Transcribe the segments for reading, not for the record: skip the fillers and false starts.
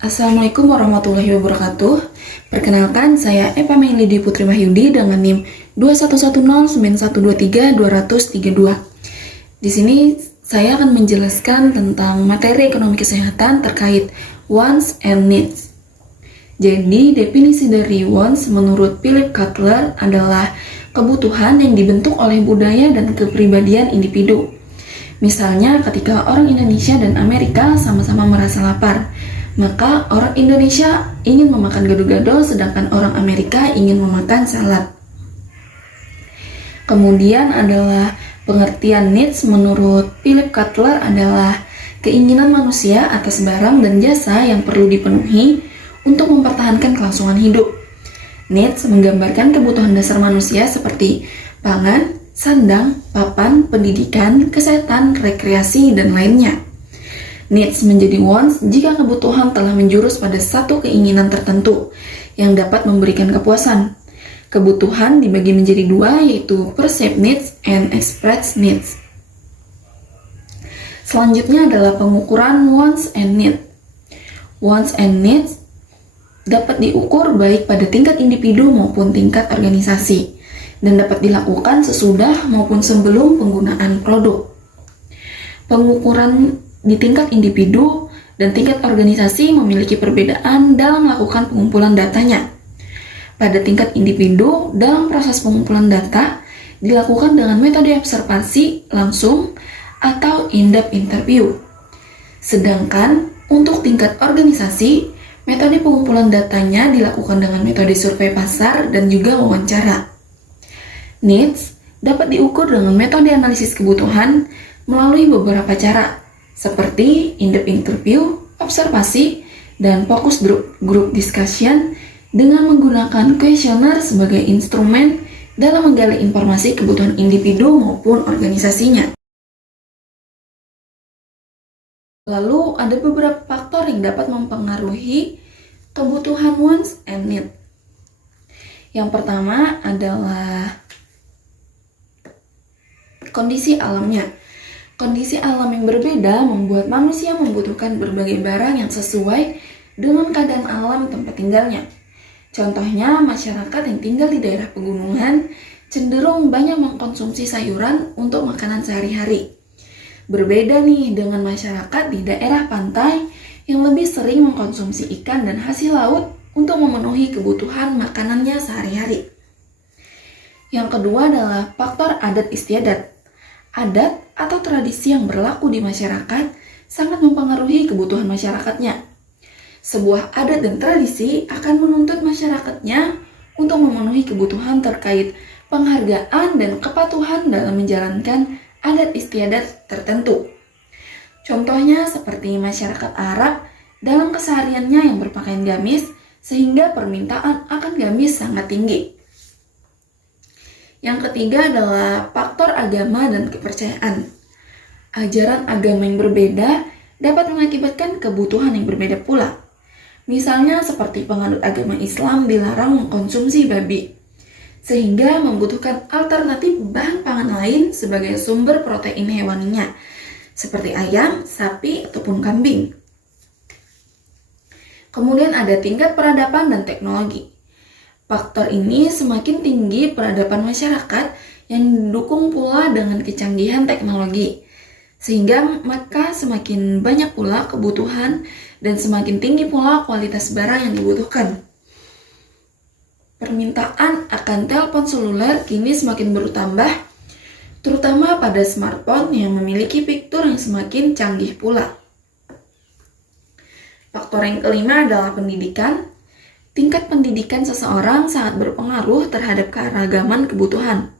Assalamualaikum warahmatullahi wabarakatuh. Perkenalkan, saya Eva Meilidi Putri Wahyudi dengan NIM 21109123-232. Di sini saya akan menjelaskan tentang materi ekonomi kesehatan terkait wants and needs. Jadi, definisi dari wants menurut Philip Kotler adalah kebutuhan yang dibentuk oleh budaya dan kepribadian individu. Misalnya, ketika orang Indonesia dan Amerika sama-sama merasa lapar, maka orang Indonesia ingin memakan gado-gado, sedangkan orang Amerika ingin memakan salad. Kemudian adalah pengertian needs menurut Philip Kotler adalah keinginan manusia atas barang dan jasa yang perlu dipenuhi untuk mempertahankan kelangsungan hidup. Needs menggambarkan kebutuhan dasar manusia seperti pangan, sandang, papan, pendidikan, kesehatan, rekreasi, dan lainnya. Needs menjadi wants jika kebutuhan telah menjurus pada satu keinginan tertentu yang dapat memberikan kepuasan. Kebutuhan dibagi menjadi dua, yaitu perceived needs and expressed needs. Selanjutnya adalah pengukuran wants and needs. Wants and needs dapat diukur baik pada tingkat individu maupun tingkat organisasi, dan dapat dilakukan sesudah maupun sebelum penggunaan produk. Pengukuran di tingkat individu dan tingkat organisasi memiliki perbedaan dalam melakukan pengumpulan datanya. Pada tingkat individu, dalam proses pengumpulan data dilakukan dengan metode observasi langsung atau in-depth interview. Sedangkan untuk tingkat organisasi, metode pengumpulan datanya dilakukan dengan metode survei pasar dan juga wawancara. Needs dapat diukur dengan metode analisis kebutuhan melalui beberapa cara, seperti in-depth interview, observasi, dan focus group discussion dengan menggunakan kuesioner sebagai instrumen dalam menggali informasi kebutuhan individu maupun organisasinya. Lalu ada beberapa faktor yang dapat mempengaruhi kebutuhan wants and needs. Yang pertama adalah kondisi alamnya. Kondisi alam yang berbeda membuat manusia membutuhkan berbagai barang yang sesuai dengan keadaan alam tempat tinggalnya. Contohnya, masyarakat yang tinggal di daerah pegunungan cenderung banyak mengkonsumsi sayuran untuk makanan sehari-hari. Berbeda nih dengan masyarakat di daerah pantai yang lebih sering mengkonsumsi ikan dan hasil laut untuk memenuhi kebutuhan makanannya sehari-hari. Yang kedua adalah faktor adat istiadat. Adat atau tradisi yang berlaku di masyarakat sangat mempengaruhi kebutuhan masyarakatnya. Sebuah adat dan tradisi akan menuntut masyarakatnya untuk memenuhi kebutuhan terkait penghargaan dan kepatuhan dalam menjalankan adat istiadat tertentu. Contohnya seperti masyarakat Arab dalam kesehariannya yang berpakaian gamis, sehingga permintaan akan gamis sangat tinggi. Yang ketiga adalah faktor agama dan kepercayaan. Ajaran agama yang berbeda dapat mengakibatkan kebutuhan yang berbeda pula. Misalnya seperti penganut agama Islam dilarang mengkonsumsi babi, sehingga membutuhkan alternatif bahan pangan lain sebagai sumber protein hewaninya, seperti ayam, sapi, ataupun kambing. Kemudian ada tingkat peradaban dan teknologi. Faktor ini semakin tinggi peradaban masyarakat yang didukung pula dengan kecanggihan teknologi, sehingga maka semakin banyak pula kebutuhan dan semakin tinggi pula kualitas barang yang dibutuhkan. Permintaan akan telepon seluler kini semakin bertambah, terutama pada smartphone yang memiliki fitur yang semakin canggih pula. Faktor yang kelima adalah pendidikan. Tingkat pendidikan seseorang sangat berpengaruh terhadap keragaman kebutuhan.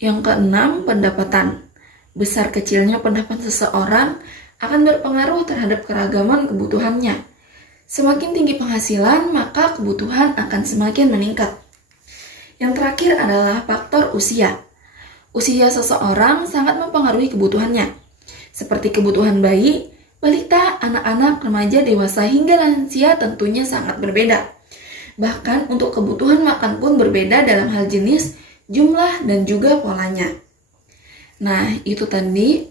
Yang keenam, pendapatan. Besar kecilnya pendapatan seseorang akan berpengaruh terhadap keragaman kebutuhannya. Semakin tinggi penghasilan, maka kebutuhan akan semakin meningkat. Yang terakhir adalah faktor usia. Usia seseorang sangat mempengaruhi kebutuhannya, seperti kebutuhan bayi, balita, anak-anak, remaja, dewasa, hingga lansia tentunya sangat berbeda. Bahkan untuk kebutuhan makan pun berbeda dalam hal jenis, jumlah, dan juga polanya. Nah, itu tadi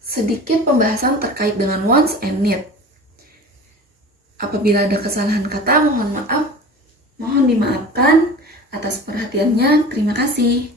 sedikit pembahasan terkait dengan wants and need. Apabila ada kesalahan kata, mohon maaf. Mohon dimaafkan. Atas perhatiannya, terima kasih.